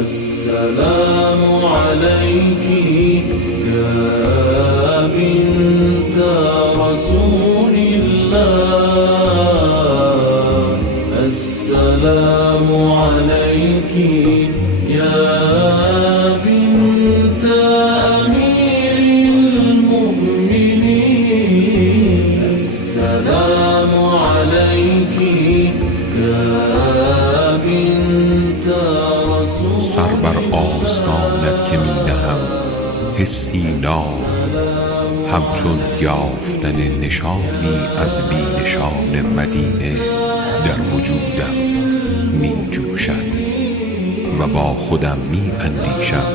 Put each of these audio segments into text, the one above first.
السلام عليك يا بنت رسول الله. السلام عليك يا بنت أمير المؤمنين. السلام عليك يا بنت رسول. سر بر آستانت که می نهم حسی ناب، همچون یافتن نشانی از بی نشان مدینه در وجودم می جوشد و با خودم می اندیشم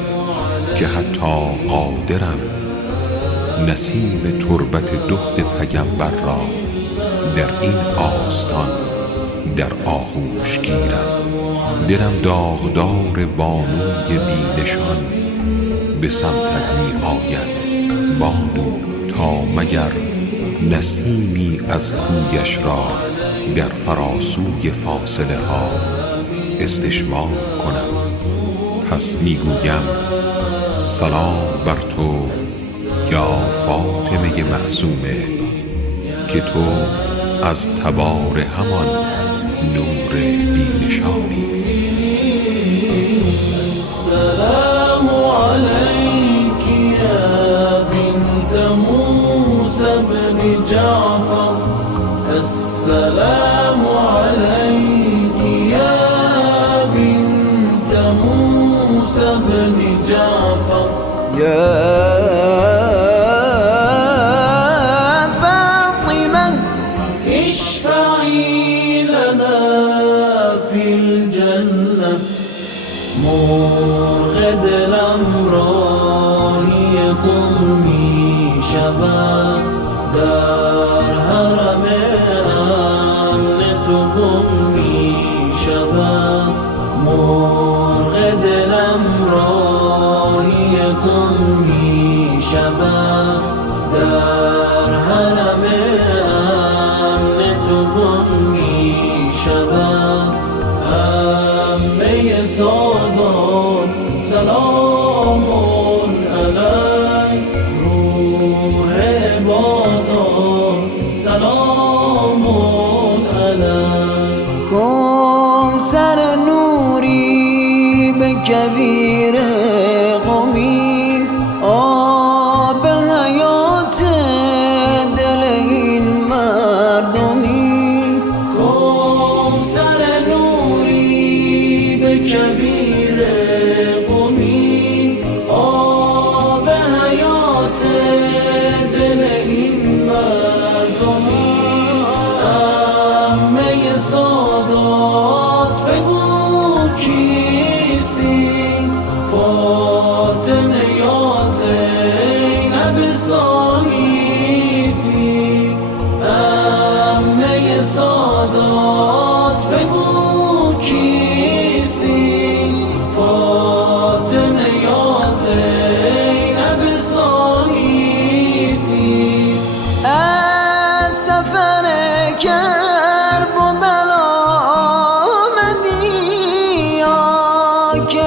که حتی قادرم نسیم تربت دخت پیمبر را در این آستان در آغوش گیرم. دلم داغدار بانوی بی نشان به سمتت می آید بانو، تا مگر نسیمی از کویش را در فراسوی فاصله ها استشمام کنم. پس می گویم سلام بر تو یا فاطمه معصومه که تو از تبار همان نور بی نشانی. السلام عليك يا بنت موسى بن جعفر. السلام عليك يا بنت موسى بن جعفر. يا فاطمة اشفعي لنا في الجنة. مرغد الامراهی قمی شود در حرم امن تو گمی شود. مرغد الامراهی قمی شود در حرم امن تو گمی شود. همه سادات سلام علیک، روح عبادات سلام علیک. کوثر نوری به کبیر قمی، آب حیات دل این مردمی. کوثر نوری به کبیر قمی، آب حیات دل این مردمی. همه سادات بگو کیستی، فاطمه یا زینب ثانیستی. همه سادات بگو کیستی، فاطمه یا زینب ثانیستی. از سفر کرب و بلا آمدی یا که